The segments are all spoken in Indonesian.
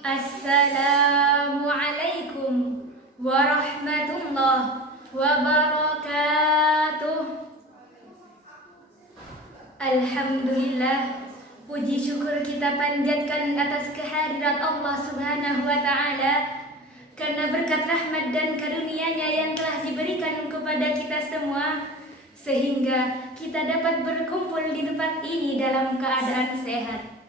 Assalamualaikum warahmatullahi wabarakatuh. Alhamdulillah, puji syukur kita panjatkan atas kehadirat Allah Subhanahu wa Ta'ala, karena berkat rahmat dan karunia-Nya yang telah diberikan kepada kita semua, sehingga kita dapat berkumpul di tempat ini dalam keadaan sehat.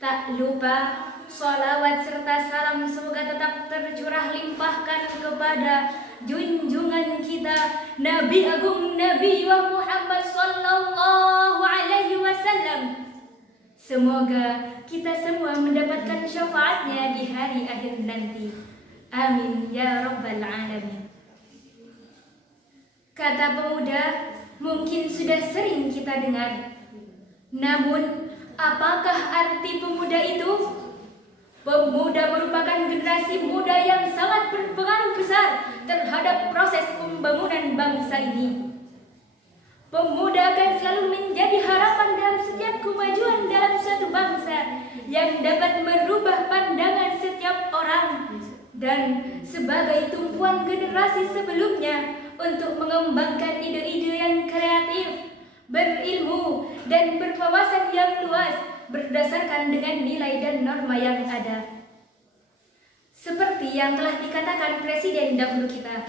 Tak lupa sholawat serta salam semoga tetap tercurah limpahkan kepada junjungan kita Nabi Agung Nabi Muhammad sallallahu alaihi wasallam. Semoga kita semua mendapatkan syafaatnya di hari akhir nanti. Amin ya rabbal alamin. Kata pemuda mungkin sudah sering kita dengar. Namun apakah arti pemuda itu? Pemuda merupakan generasi muda yang sangat berpengaruh besar terhadap proses pembangunan bangsa ini. Pemuda akan selalu menjadi harapan dalam setiap kemajuan dalam suatu bangsa yang dapat merubah pandangan setiap orang dan sebagai tumpuan generasi sebelumnya untuk mengembangkan ide-ide yang kreatif, berilmu, dan berwawasan yang luas berdasarkan dengan nilai dan norma yang ada. Seperti yang telah dikatakan Presiden dahulu kita,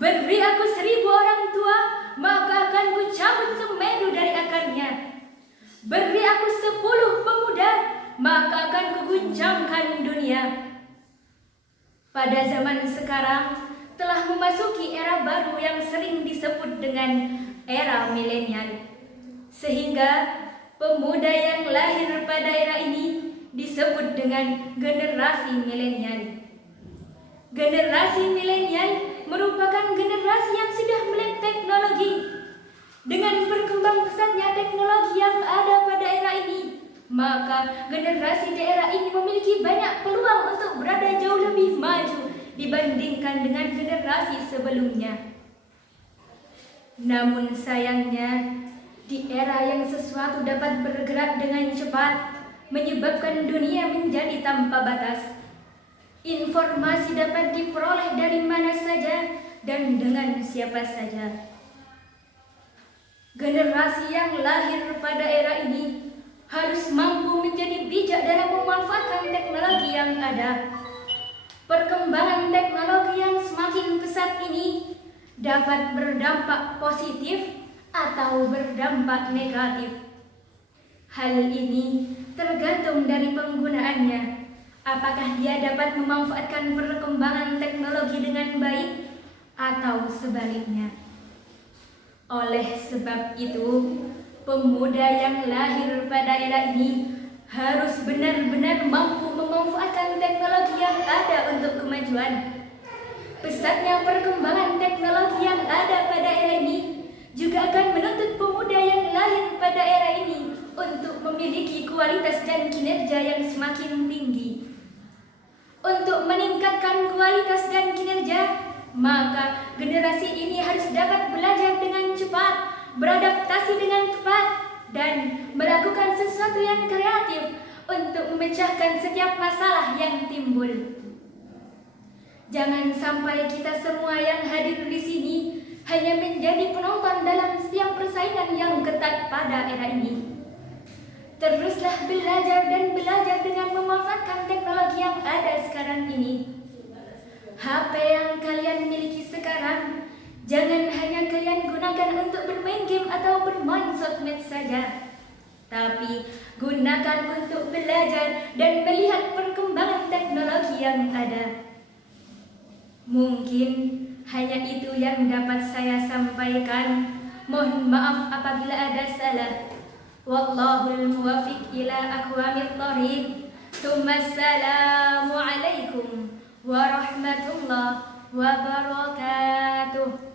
beri aku 1000 orang tua, maka akan ku cabut semeru dari akarnya. Beri aku 10 pemuda, maka akan ku guncangkan dunia. Pada zaman sekarang telah memasuki era baru yang sering disebut dengan era milenial, sehingga pemuda yang lahir pada era ini disebut dengan generasi milenial. Generasi milenial merupakan generasi yang sudah melek teknologi. Dengan berkembang pesatnya teknologi yang ada pada era ini, maka generasi di era ini memiliki banyak peluang untuk berada jauh lebih maju dibandingkan dengan generasi sebelumnya. Namun sayangnya, di era yang sesuatu dapat bergerak dengan cepat, menyebabkan dunia menjadi tanpa batas. Informasi dapat diperoleh dari mana saja dan dengan siapa saja. Generasi yang lahir pada era ini harus mampu menjadi bijak dalam memanfaatkan teknologi yang ada. Perkembangan teknologi yang semakin pesat ini dapat berdampak positif atau berdampak negatif. Hal ini tergantung dari penggunaannya. Apakah dia dapat memanfaatkan perkembangan teknologi dengan baik atau sebaliknya. Oleh sebab itu, pemuda yang lahir pada era ini harus benar-benar mampu memanfaatkan teknologi yang ada untuk kemajuan. Pesatnya perkembangan teknologi yang ada pada era ini juga akan menuntut pemuda yang lahir pada era ini untuk memiliki kualitas dan kinerja yang semakin tinggi. Untuk meningkatkan kualitas dan kinerja, maka generasi ini harus dapat belajar dengan cepat, beradaptasi dengan tepat, dan melakukan sesuatu yang kreatif untuk memecahkan setiap masalah yang timbul. Jangan sampai kita semua yang hadir di sini hanya menjadi penonton dalam setiap persaingan yang ketat pada era ini. Teruslah belajar dan belajar dengan memanfaatkan teknologi yang ada sekarang ini. HP yang kalian miliki sekarang jangan hanya kalian gunakan untuk bermain game atau bermain sosmed saja, tapi gunakan untuk belajar dan melihat perkembangan teknologi yang ada. Mungkin hanya itu yang dapat saya sampaikan. Mohon maaf apabila ada salah. Wallahul muwafiq ila aqwamit thoriq. Assalamualaikum warahmatullahi wabarakatuh.